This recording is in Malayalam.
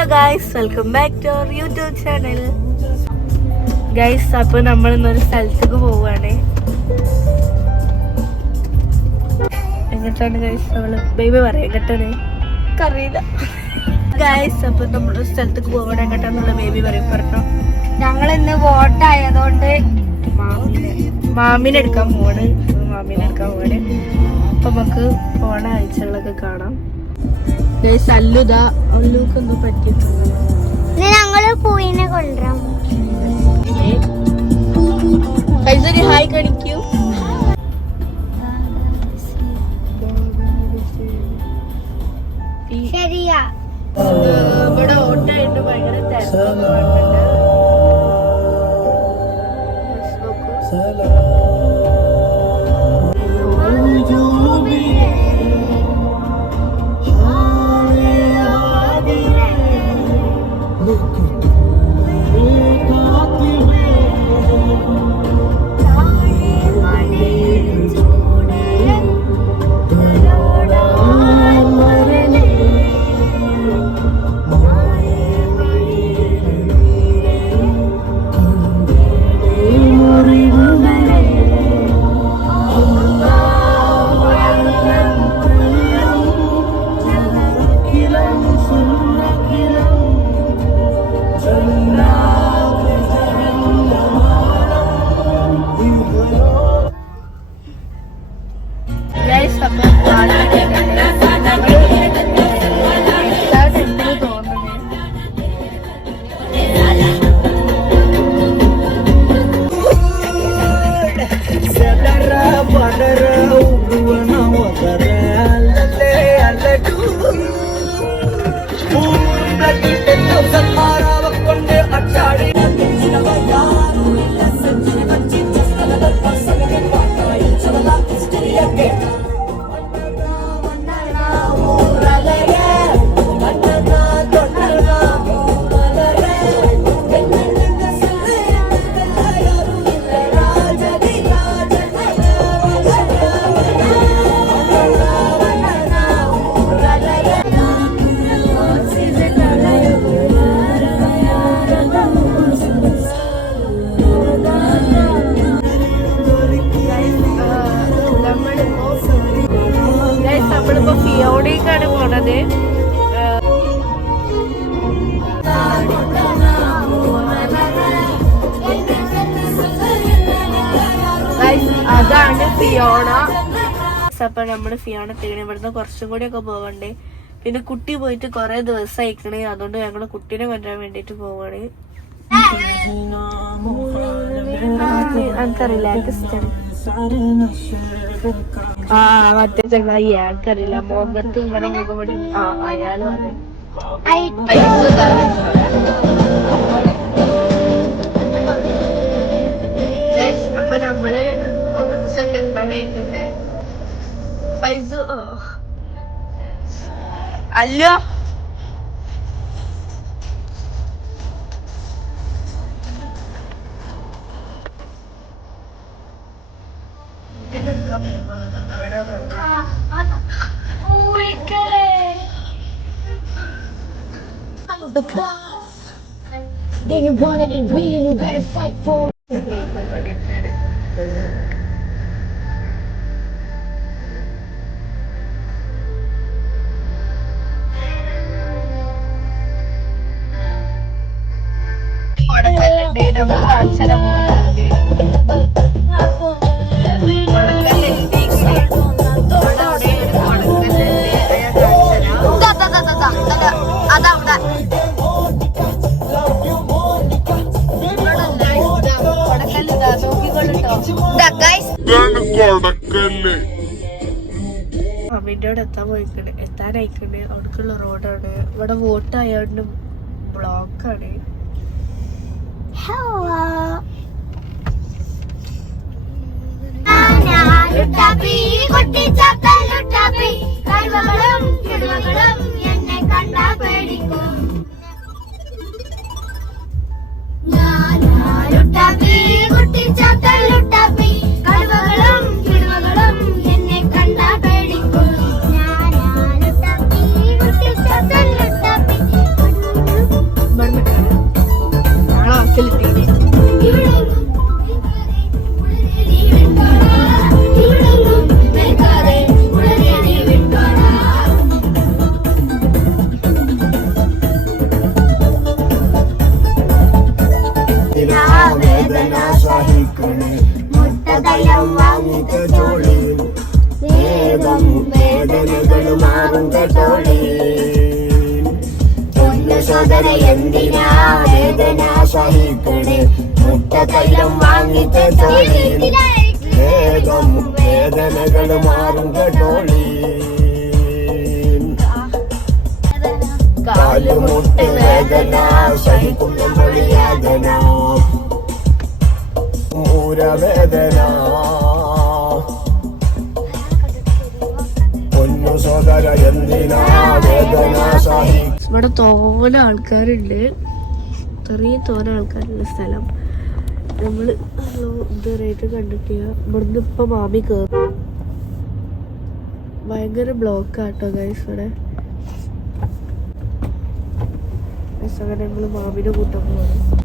Hello guys welcome back to our YouTube channel guys അപ്പൊ നമ്മൾ ഇന്നൊരു സ്ഥലത്തേക്ക് പോവാണ് എങ്ങോട്ടാണ് ഗൈസ് നമ്മൾ? ബേബി പറയാം എങ്ങോട്ടാണ്? അറിയില്ല ഗൈസ് അപ്പൊ നമ്മളൊരു സ്ഥലത്തേക്ക് പോവാണ് എങ്ങോട്ടാന്നുള്ള ബേബി പറയും പറഞ്ഞോ. ഞങ്ങൾ ഇന്ന് വോട്ടായതുകൊണ്ട് മാമിനെ മാമിനെ എടുക്കാൻ പോവാണ്. മാമിനെ എടുക്കാൻ പോവാണ്. അപ്പൊ നമുക്ക് പോണ ആഴ്ചകളൊക്കെ കാണാം. അല്ലുതാ അല്ലുക്ക് എന്തോ പറ്റിയിട്ടുണ്ട് ഇന്ന് ഞങ്ങൾ പൂവിനെ കൊണ്ടുവരാം. കൈസരി ഹായ് കാണിക്കൂ. ഈ ശരിയാ ഇവിടെ ഓട്ടായിട്ട് ഭയങ്കര തിരക്കൊക്കെ കാണുന്നുണ്ട് artista, Deus amado. ഫിയോണ. അപ്പൊ നമ്മൾ ഫിയോണ എത്തിക്കണേ ഇവിടുന്ന് കുറച്ചും കൂടി ഒക്കെ പോവണ്ടേ. പിന്നെ കുട്ടി പോയിട്ട് കുറെ ദിവസം അയക്കണേ. അതുകൊണ്ട് ഞങ്ങൾ കുട്ടീനെ കൊണ്ടുവരാൻ വേണ്ടിട്ട് പോവാണ്. എനിക്കറിയില്ല. എനിക്ക് ഇഷ്ടമാണ് ആ മറ്റേ ചങ്ങായി. എനിക്കറിയില്ല. മുഖത്ത് ഇങ്ങനെ മുഖം ആ അയാൾ i Алло. The boss. Then you want it and win, you better fight for it. അതവിടെ കൊടുക്കല്ലേ മമ്മീന്റെ അവിടെ എത്താൻ പോയിക്കണ് അവിടേക്കുള്ള റോഡാണ് ഇവിടെ വോട്ട് ആയതുകൊണ്ട് ബ്ലോക്കാണ് ലുട്ടാപ്പി കൊട്ടിച്ചാത്തൽ ലുട്ടാപ്പി സോദര എന്തിനാ വേദന സഹിക്കണേ? മുട്ട തൈലം വാങ്ങിത്തെ തോളി വേദം വേദനകൾ മാറും കടോളി കാലുമുട്ട് വേദന സഹിക്കുന്ന മൊഴിയാതന മൂരവേദന ഇവിടെ തോല ആൾക്കാരുണ്ട്. ഇത്രയും തോല ആൾക്കാരുള്ള സ്ഥലം. നമ്മൾ ഇതുവരെയായിട്ട് കണ്ടിട്ടില്ല. ഇവിടുന്ന് ഇപ്പൊ മാമി കയറും ഭയങ്കര ബ്ലോക്കാട്ടോ ഗൈസ് ഇവിടെ. അങ്ങനെ നമ്മൾ മാമിനെ കൂട്ടം പോവാണ്